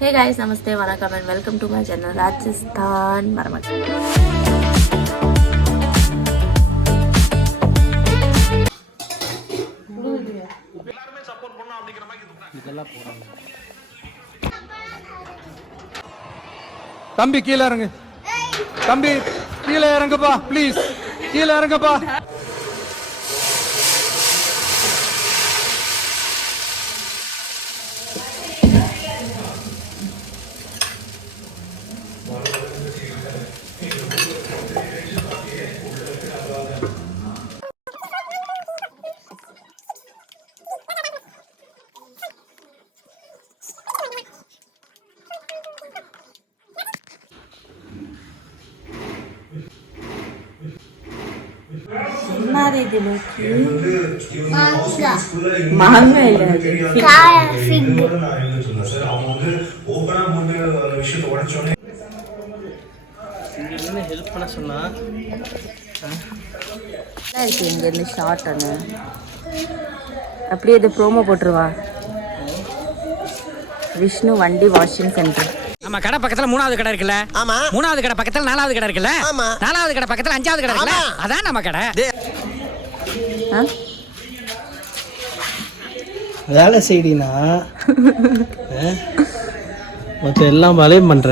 Hey guys, namaste, vanakkam and welcome to my channel Rajasthan Maramat. தம்பி கீழ இறங்கு. தம்பி கீழ இறங்குப்பா ப்ளீஸ். கீழ இறங்குப்பா. மாங்காய் இல்ல அது ஃபிக் என்ன ஹெல்ப் பண்ண சொன்னா இங்க இருந்து ஷார்ட் அண்ணு அப்படியே இது ப்ரோமோ போட்டுருவா. விஷ்ணு வண்டி வாஷிங் சென்டர். நம்ம கடை பக்கத்துல 3வது கடை இருக்குல்ல? ஆமா. 3வது கடை பக்கத்துல 4வது கடை இருக்குல்ல? ஆமா. 4வது கடை பக்கத்துல 5வது கடை இருக்குல்ல? அதான் நம்ம கடை. வேலை செய்டினா மொத்த எல்லாம் வளையம் பண்ற.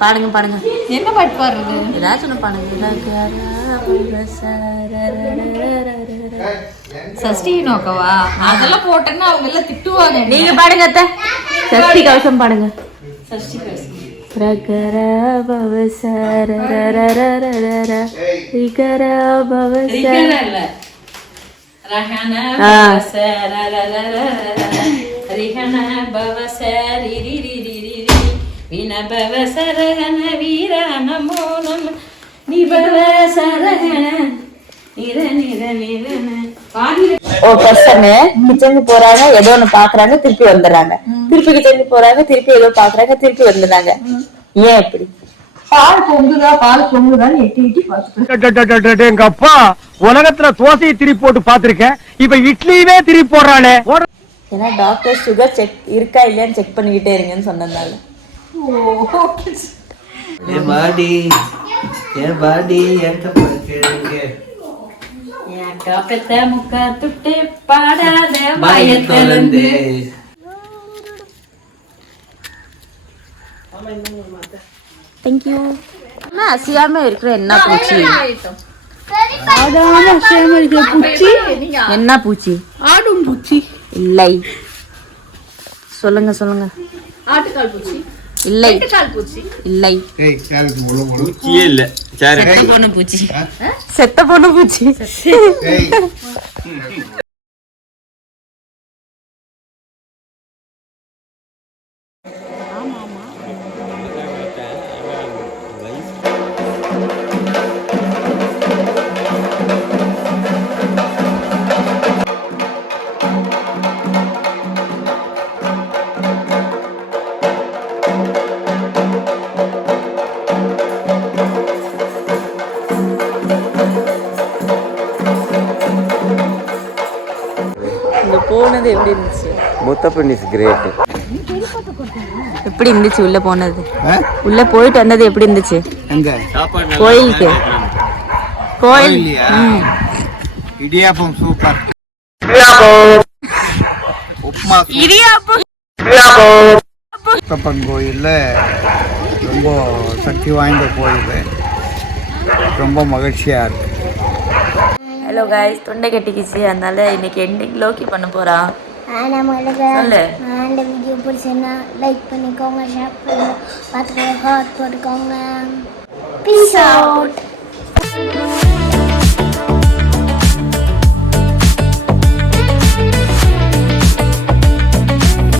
பாடுங்க பாடுங்க. என்ன பாட்டு பாடுறது? ஏதாச்சும் ஒன்று பாடுங்க. சஷ்டி நோக்கவா? அதெல்லாம் போட்டேன்னா அவங்க எல்லாம் திட்டுவாங்க. நீங்க பாடுங்க அத்தை. சஷ்டி கவசம் பாடுங்க. சஷ்டி கவசம். பிரகர பவசர ரிகர பவசர இல்ல ரஹன பவசர ரிஹன பவசர ரிரிரிரிரி வின பவசர கன வீர நமோ நம நிபவசரகன நிர நிர நிரன ஒரு பர்சன் கிச்சனுக்கு போறாங்க, ஏதோ ஒண்ணு பாக்குறாங்க, திருப்பி வந்துடுறாங்க. திருப்பி கிச்சனுக்கு போறாங்க, திருப்பி ஏதோ பாக்குறாங்க, திருப்பி வந்துடுறாங்க. ஏன் இப்படி? பால் பொங்குதான்னு எட்டி எட்டி பாத்துட்டு எங்க அப்பா உலகத்துல தோசையை திருப்பி போட்டு பாத்திருக்கேன், இப்ப இட்லியுமே திருப்பி போடுறானே. ஏன்னா டாக்டர் சுகர் செக் இருக்கா இல்லையான்னு செக் பண்ணிக்கிட்டே இருங்கன்னு சொன்னதுனால. முக்கா துட்டு பாடாத வாயத்திலிருந்து. தேங்க்யூ. அசியாம இருக்கிற என்ன பூச்சி? என்ன பூச்சி? ஆடும் பூச்சி இல்லை. சொல்லுங்க சொல்லுங்க. ஆட்டுக்கால் பூச்சி இல்லை. பூச்சி இல்லை. பூச்சியே இல்ல. செத்த பொண்ணு பூச்சி. செத்த பொண்ணு பூச்சி. போனது எப்படி இருந்துச்சு? Muthappan is great. எப்படி இருந்துச்சு உள்ள போனது? உள்ள போயிட்டு வந்தது எப்படி இருந்துச்சு? எங்க கோயிலுக்கு? கோயில் இடியாப்பம் சூப்பர். உப்மா இடியாப்பம். முத்தப்பன் கோயில்ல ரொம்ப சக்தி வாய்ந்த கோயில், ரொம்ப மகிழ்ச்சியா இருக்கு. ஹலோ கைஸ், தொண்டை கட்டிக்கிச்சு, அதனால இன்னைக்கு எண்டிங் லோக்கி பண்ண போறான். சொல்லு. இந்த வீடியோ பிடிச்சுன்னா லைக் பண்ணிக்கோங்க, ஷேர் பண்ணுங்க, பார்த்துக்கோங்க, ஹார்ட் போட்டுக்கோங்க. Peace out.